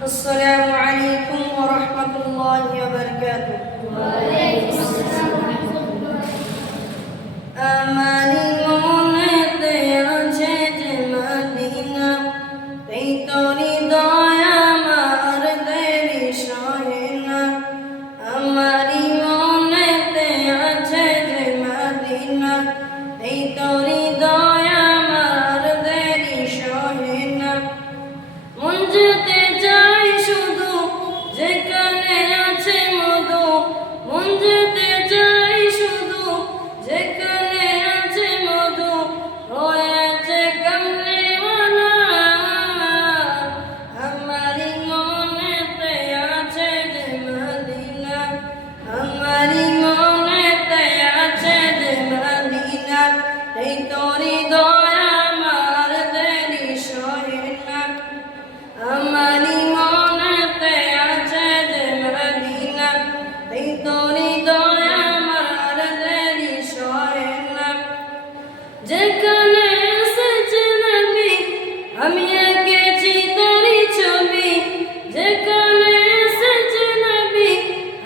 السلام عليكم ورحمة الله وبركاته. وعليكم السلام ورحمة الله. আমারি মনেতে আছে যে মদিনা, এই তোরি দয়া আমার দেরি সহে না। আমারি মনেতে আছে যে মদিনা, এই তোরি দয়া আমার দেরি সহে না। মন যেতে চাই শুধু যেখানে আছে মধু, মন যেতে চাই শুধু যেখানে আছে মধু, রয়েছে কামলিওয়ালা। আমারি মনেতে আছে যে মদিনা, আমারি মনেতে আছে যে মদিনা, এই তোরি দয়া আমার দেরি সহে না। আমারি মনেতে আছে যে মদিনা, এই তোরি দয়া আমার দেরি সহে না। যেখানে এসেছে নবী আমি এঁকেছি তারি ছবি, যেখানে এসেছে নবী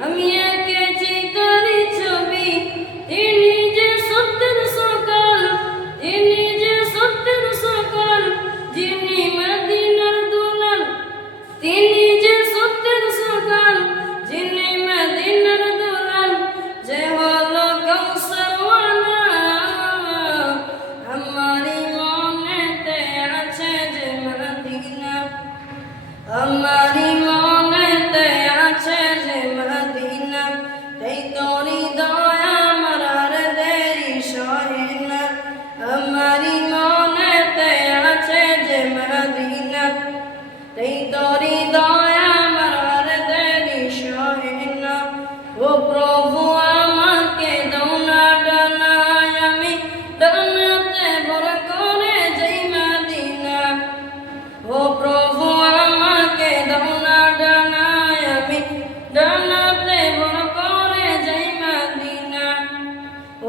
আমি এঁকেছি তারি ছবি। তিনি যে সত্যের সকাল, তিনি যে সত্যের সকাল, যিনি মদিনার দুলাল, তিনি যে সত্যের সকাল, যিনি মদিনার দুলাল, যে হলো কাউসারওয়ালা। আমারি মনেতে আছে যে মদিনা, আমারি মনেতে আছে যে মদিনা, এই তোরি দয়া আমার দেরি সহে না। আমারি মনেতে আছে যে মদিনা, এই তোরি দয়া আমার দেরি সহে না। ও প্রভু আমাকে দাও না ডানায়, আমি ডানাতে ভর করে যাই মদিনা। ও প্রভু আমাকে দাও না ডানায়, আমি ডানাতে ভর করে যাই মদিনা।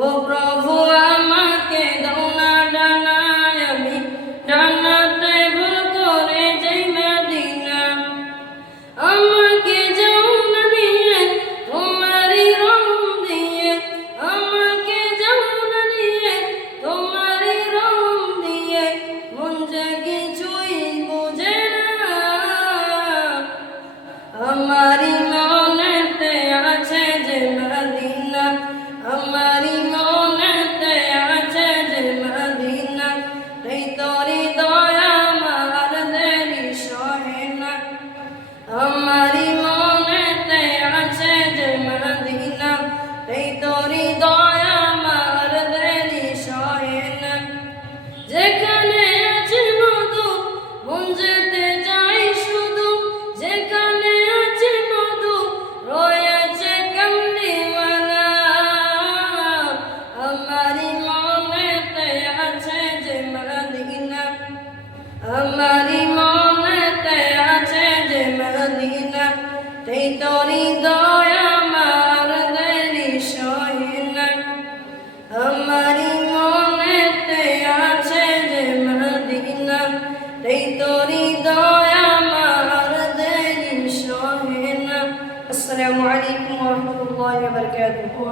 ও প্রভু আমাকে দাও না ডানায়, আমি ডানাতে ভর করে যাই মদিনা। আমাকে যাও না নিয়ে তোমারি রং দিয়ে, আমাকে যাও না নিয়ে তোমারি রং দিয়ে, মন যে কিছুই বুঝে না। আমারি মনেতে আছে যে মদিনা, আমারি মনেতে আছে যে মদিনা, এই তোরি দয়া আমার দেরি সহে না। আমারি মনেতে আছে যে মদিনা, এই তোরি দয়া আমার দেরি সহে না। যেখানে আছে মধু মন যেতে চাই শুধু, যেখানে আছে মধু রয়েছে কামলিওয়ালা। আমারি মনেতে আছে যে মদিনা, আমারি মনেতে আছে যে মদিনা, এই তোরি দয়া আমার দেরি সহে না। আমারি মনেতে আছে যে মদিনা, এই তোরি দয়া আমার দেরি সহে না। আসসালামু আলাইকুম ওয়া রাহমাতুল্লাহি ওয়া বারাকাতুহু।